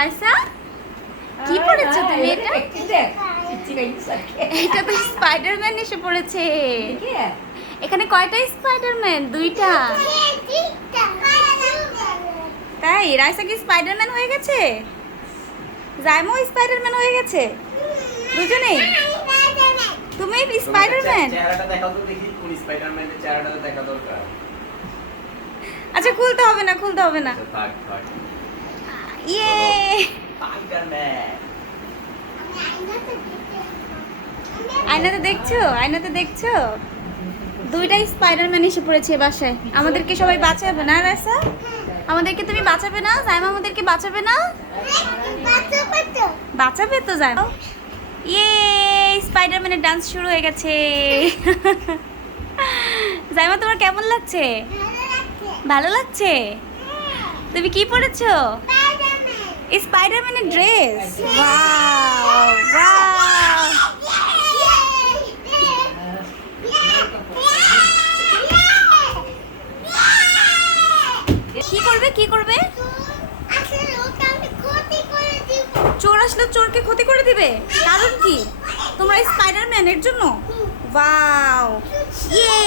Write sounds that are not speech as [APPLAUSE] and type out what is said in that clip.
রাইসা? কি পড়েছো তুমি এটা? এটা তো স্পাইডারম্যান এসে পড়েছে। এখানে কয়টা স্পাইডারম্যান? দুইটা। তাই রাইসা কি স্পাইডারম্যান হয়ে গেছে? জাইমো স্পাইডারম্যান হয়ে গেছে? দুজনেই? তুমি স্পাইডারম্যান? চেহারাটা দেখাও তো দেখি কোন স্পাইডারম্যানের চেহারাটা দেখা দরকার। আচ্ছা খুলতে হবে না খুলতে হবে না। আচ্ছা, থাক থাক। ইয়ে আয়নাতে দেখছ? আয়নাতে দেখছ? দুইটাই স্পাইডারম্যান এসে পড়েছে বাসায়। আমাদেরকে সবাই বাঁচাবে না রাইসা? আমাদেরকে তুমি বাঁচাবে না? জাইমা আমাদেরকে বাঁচাবে না? বাঁচাবে তো যাই ইয়ে স্পাইডারম্যানের ডান্স শুরু হয়ে গেছে। [LAUGHS] জাইমা তোমার কেমন লাগছে? ভালো লাগছে। তুমি কি পরেছো স্পাইডারম্যানের ড্রেস কি করবে কি করবে চোর আসলে চোরকে ক্ষতি করে দিবে? কারণ কি? তোমরা স্পাইডারম্যানের জন্য? ওয়াও ইয়ে